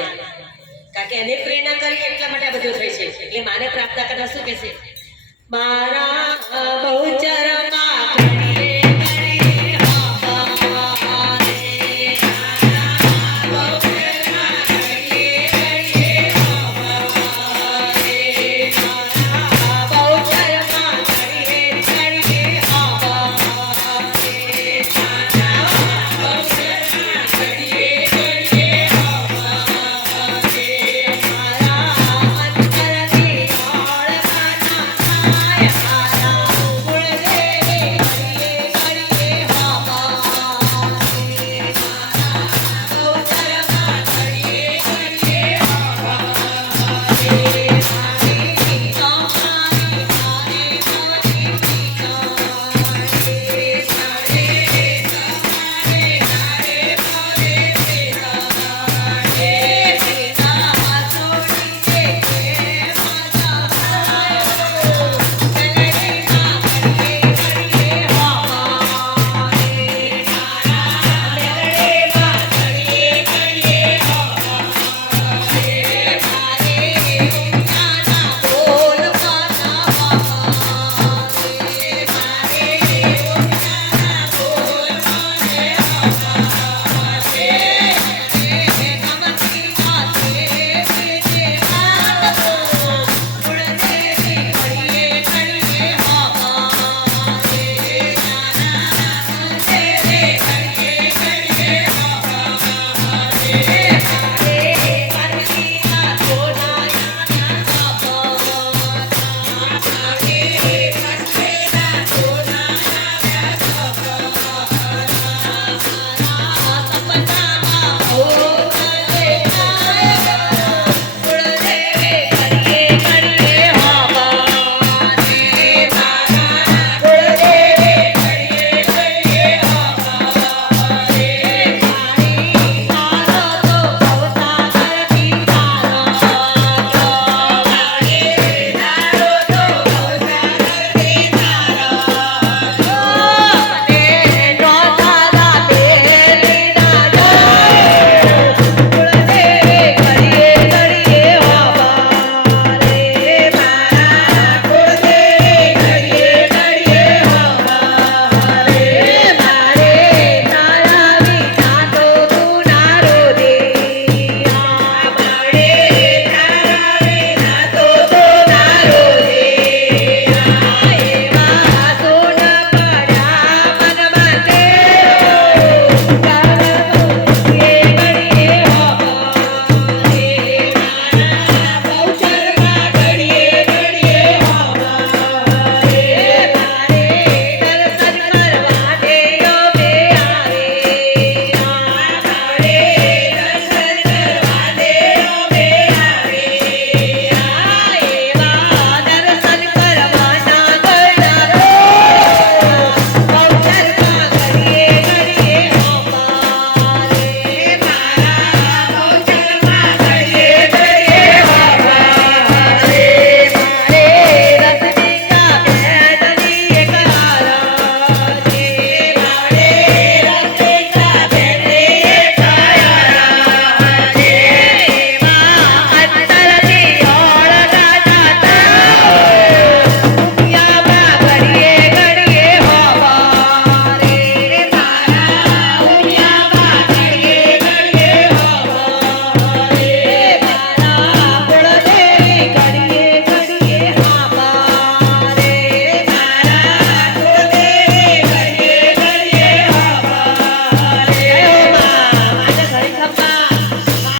માને કારણ કે એને પ્રેરણા કરી એટલા માટે આ બધું થઈ છે. એટલે માને પ્રાર્થના કરતા શું કે છે? મારા બહુચર